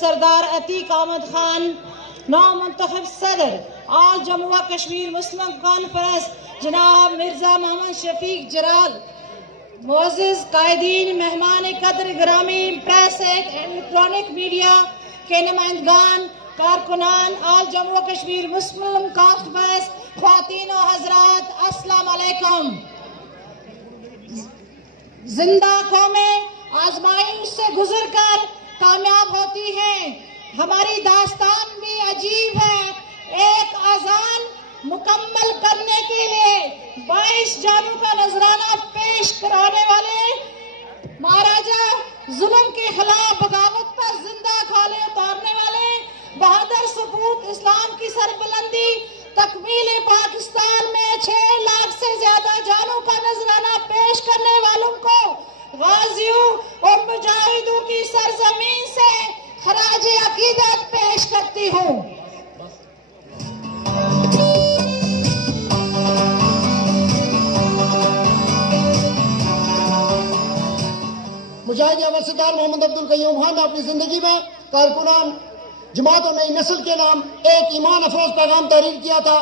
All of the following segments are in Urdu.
سردار عتیق احمد خان نو منتخب صدر آل جموں و کشمیر مسلم کانفرنس جناب مرزا محمد شفیق جلال، معزز قائدین، مہمان قدر گرامی، پریس الیکٹرانک میڈیا کے نمائندگان، کارکنان آل جموں و کشمیر مسلم کانفرنس، خواتین و حضرات، السلام علیکم۔ زندہ قومیں آزمائش سے گزر کر کامیاب ہوتی ہیں۔ ہماری داستان بھی عجیب ہے۔ ایک اذان مکمل کرنے کے لیے 22 جانوں کا نذرانہ پیش کرانے والے، مہاراجا ظلم کے خلاف بغاوت پر زندہ کھالے اتارنے والے، بہادر سپوت اسلام کی سربلندی، تکمیل پاکستان میں 6 لاکھ سے زیادہ جانوں کا نذرانہ پیش کرنے والوں کو غازیوں اور مجاہدوں کی سرزمین سے خراج عقیدت پیش کرتی ہوں۔ مجاہد اول سردار محمد عبدالقیوم خان نے اپنی زندگی میں کارکنان جماعت و نئی نسل کے نام ایک ایمان افروز پیغام تحریر کیا تھا،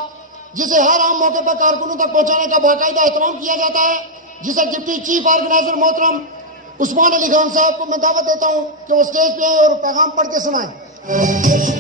جسے ہر عام موقع پر کارکنوں تک پہنچانے کا باقاعدہ اہتمام کیا جاتا ہے، جسے ڈپٹی چیف آرگنائزر محترم عثمان علی خان صاحب کو میں دعوت دیتا ہوں کہ وہ اسٹیج پہ آئیں اور پیغام پڑھ کے سنائیں۔